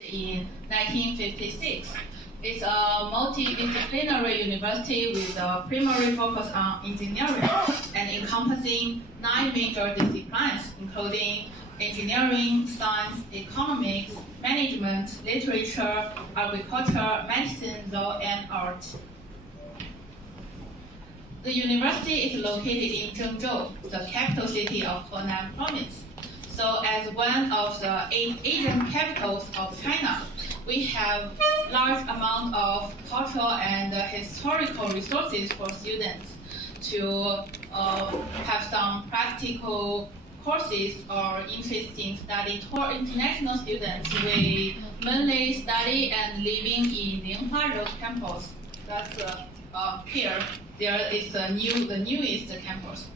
in 1956. It's a multidisciplinary university with a primary focus on engineering and encompassing 9 major disciplines, including engineering, science, economics, management, literature, agriculture, medicine, law, and art. The university is located in Zhengzhou, the capital city of Henan province. So as one of the 8 Asian capitals of China, we have large amount of cultural and historical resources for students to have some practical courses or interesting study. For international students, we mainly study and living in Linghua Road campus. That's here. There is the newest campus.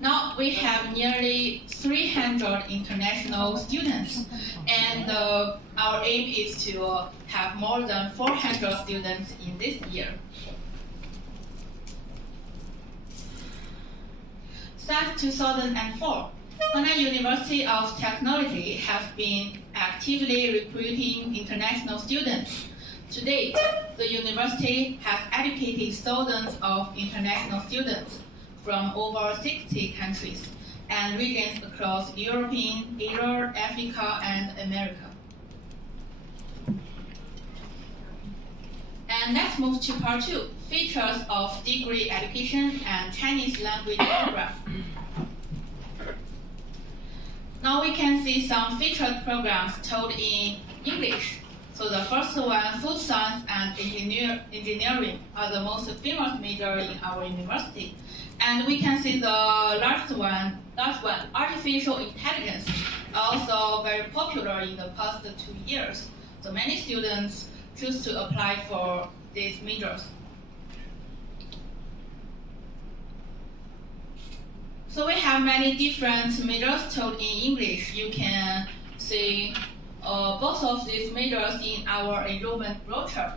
Now we have nearly 300 international students, and our aim is to have more than 400 students in this year. Since 2004, Henan University of Technology has been actively recruiting international students. To date, the university has educated thousands of international students from over 60 countries and regions across Europe, Asia, Africa, and America. And let's move to part 2, features of degree education and Chinese language program. Now we can see some featured programs taught in English. So the first one, food science and engineering, are the most famous major in our university. And we can see the last one, artificial intelligence, also very popular in the past 2 years. So many students choose to apply for these majors. So we have many different majors taught in English. You can see both of these majors in our enrollment brochure.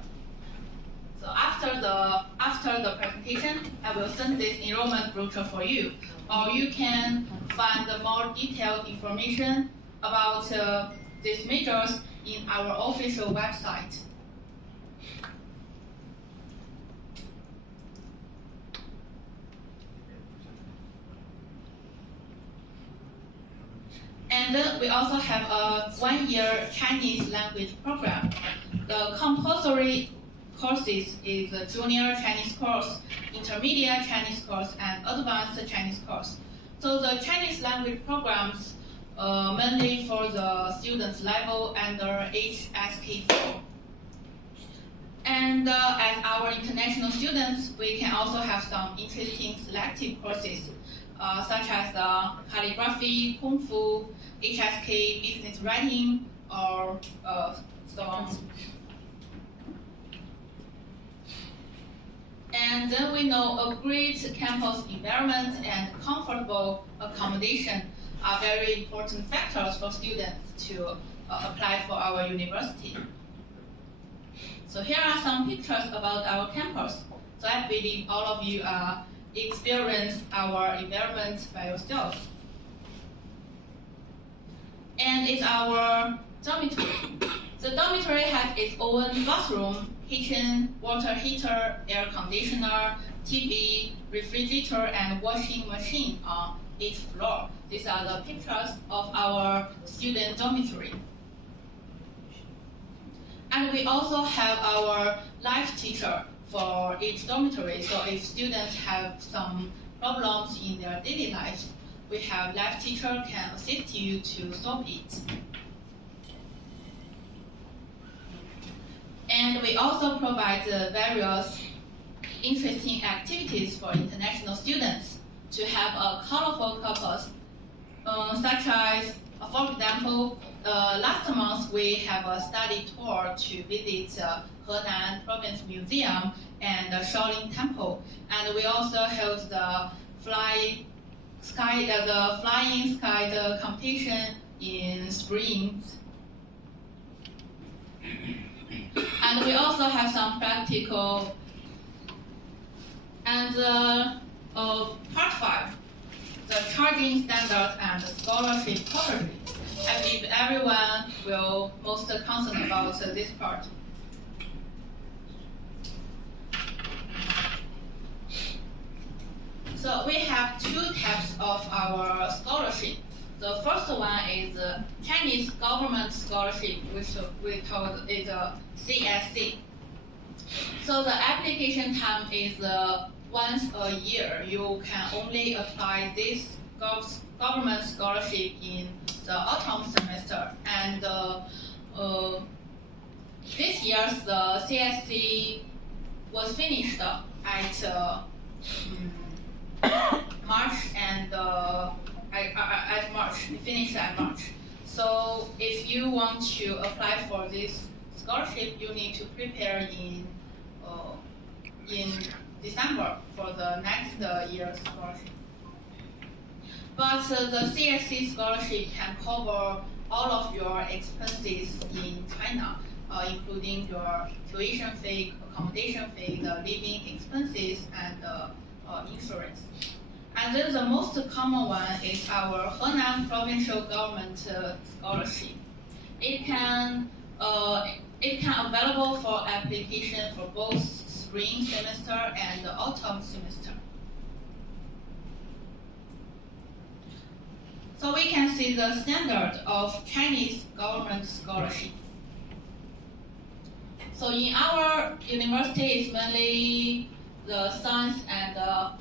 So after the presentation, I will send this enrollment brochure for you, or you can find more detailed information about these majors in our official website. And we also have a 1-year Chinese language program. The compulsory courses is a junior Chinese course, intermediate Chinese course, and advanced Chinese course. So the Chinese language programs mainly for the students level under HSK4. And as our international students, we can also have some interesting selective courses, such as calligraphy, Kung Fu, HSK, business writing, or so on. And then we know a great campus environment and comfortable accommodation are very important factors for students to apply for our university. So here are some pictures about our campus. So I believe all of you experience our environment by yourself. And it's our dormitory. The dormitory has its own bathroom, kitchen, water heater, air conditioner, TV, refrigerator, and washing machine on each floor. These are the pictures of our student dormitory. And we also have our life teacher for each dormitory. So if students have some problems in their daily life, we have life teacher can assist you to solve it. And we also provide various interesting activities for international students to have a colorful campus, such as, for example, last month we have a study tour to visit Henan Province Museum and Shaolin Temple, and we also held the Flying Sky competition in spring. And we also have some practical. And part 5, the charging standards and scholarship property. I believe everyone will most concerned about this part. So we have two types of our scholarship. The first one is Chinese government scholarship, which we call is CSC. So the application time is once a year. You can only apply this government scholarship in the autumn semester. And this year's the CSC was finished at March and at March, it finished at March. So if you want to apply for this scholarship, you need to prepare in December for the next year's scholarship. But the CSC scholarship can cover all of your expenses in China, including your tuition fee, accommodation fee, the living expenses, and insurance. And then the most common one is our Henan provincial government scholarship. It can available for application for both spring semester and autumn semester. So we can see the standard of Chinese government scholarship. So in our university, it's mainly the science and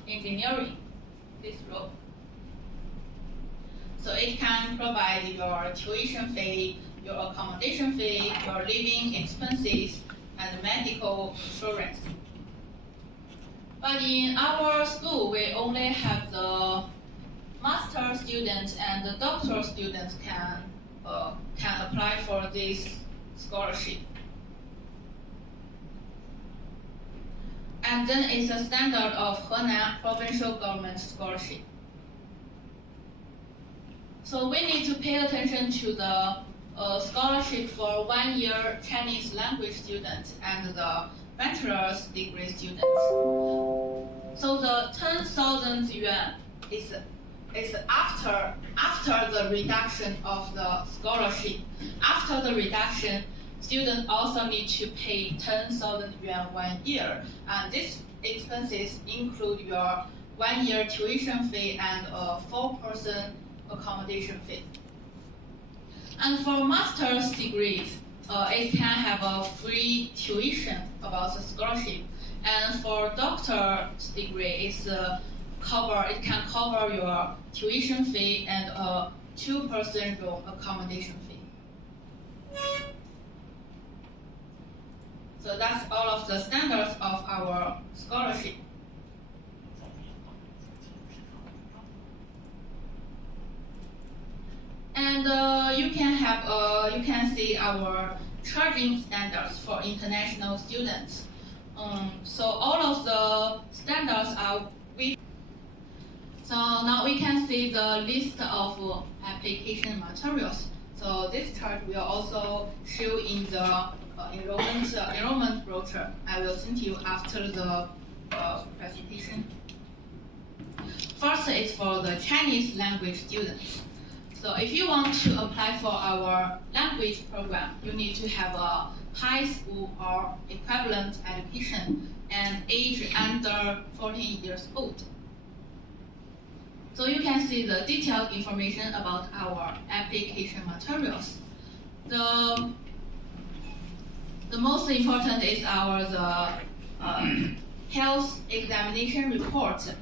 engineering, this row. So it can provide your tuition fee, your accommodation fee, your living expenses, and medical insurance. But in our school, we only have the master students and the doctoral students can apply for this scholarship. And then it's a standard of Henan provincial government scholarship. So we need to pay attention to the scholarship for 1 year Chinese language students and the bachelor's degree students. So the 10,000 yuan is after the reduction of the scholarship. After the reduction, students also need to pay 10,000 yuan 1 year, and these expenses include your 1 year tuition fee and a 4-person accommodation fee. And for master's degrees, it can have a free tuition about the scholarship, and for doctor's degree, it can cover your tuition fee and a 2-person room accommodation fee. So that's all of the standards of our scholarship. And you can see our charging standards for international students. So all of the standards are So now we can see the list of application materials. So this chart will also show in the enrollment brochure. I will send you after the presentation. First is for the Chinese language students. So if you want to apply for our language program, you need to have a high school or equivalent education and age under 14 years old. So you can see the detailed information about our application materials. The most important is our health examination report